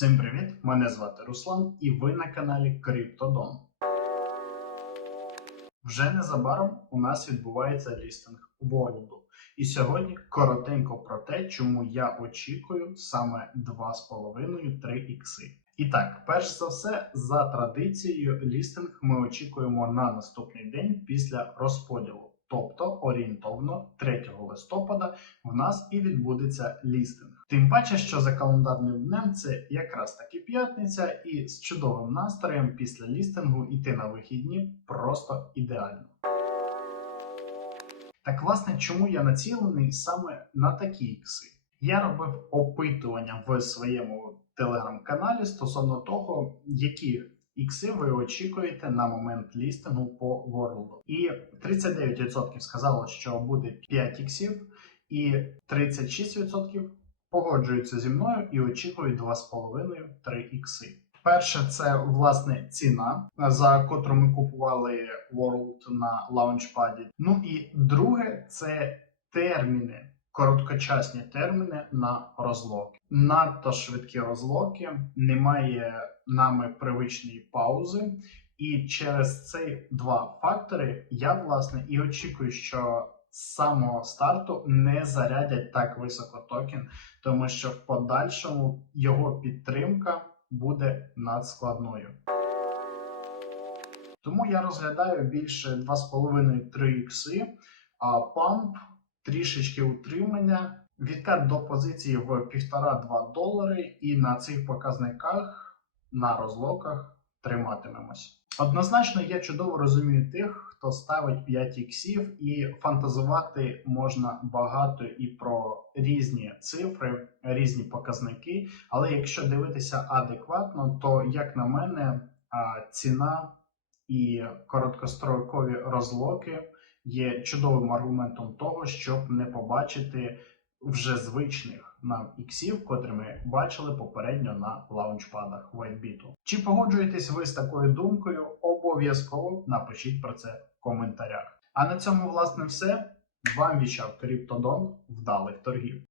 Всім привіт! Мене звати Руслан, і ви на каналі CryptoDom. Вже незабаром у нас відбувається лістинг World. І сьогодні коротенько про те, чому я очікую саме 2,5-3 ікси. І так, перш за все, за традицією, лістинг ми очікуємо на наступний день після розподілу. Тобто орієнтовно 3 листопада в нас і відбудеться лістинг. Тим паче, що за календарним днем це якраз таки п'ятниця, і з чудовим настроєм після лістингу йти на вихідні просто ідеально. Так, власне, чому я націлений саме на такі ікси? Я робив опитування в своєму телеграм-каналі стосовно того, які ікси ви очікуєте на момент лістингу по World. І 39% сказало, що буде 5 іксів, і 36% погоджуються зі мною і очікують 2,5-3 ікси. Перше, це власне ціна, за котру ми купували World на лаунчпаді. Ну і друге, це терміни, короткочасні терміни на розлоки. Надто швидкі розлоки, немає нами привичної паузи. І через ці два фактори я власне і очікую, що з самого старту не зарядять так високо токен, тому що в подальшому його підтримка буде надскладною. Тому я розглядаю більше 2,5-3 ікси, а памп трішечки утримання, відкат до позиції в 1,5-2 долари, і на цих показниках на розлоках триматимемось. Однозначно, я чудово розумію тих, хто ставить 5 іксів, і фантазувати можна багато і про різні цифри, різні показники. Але якщо дивитися адекватно, то як на мене, ціна і короткострокові розлоки є чудовим аргументом того, щоб не побачити вже звичних нам іксів, котрі ми бачили попередньо на лаунчпадах WhiteBit. Чи погоджуєтесь ви з такою думкою? Обов'язково напишіть про це в коментарях. А на цьому, власне, все. Вам вічав Криптодон вдалих торгів.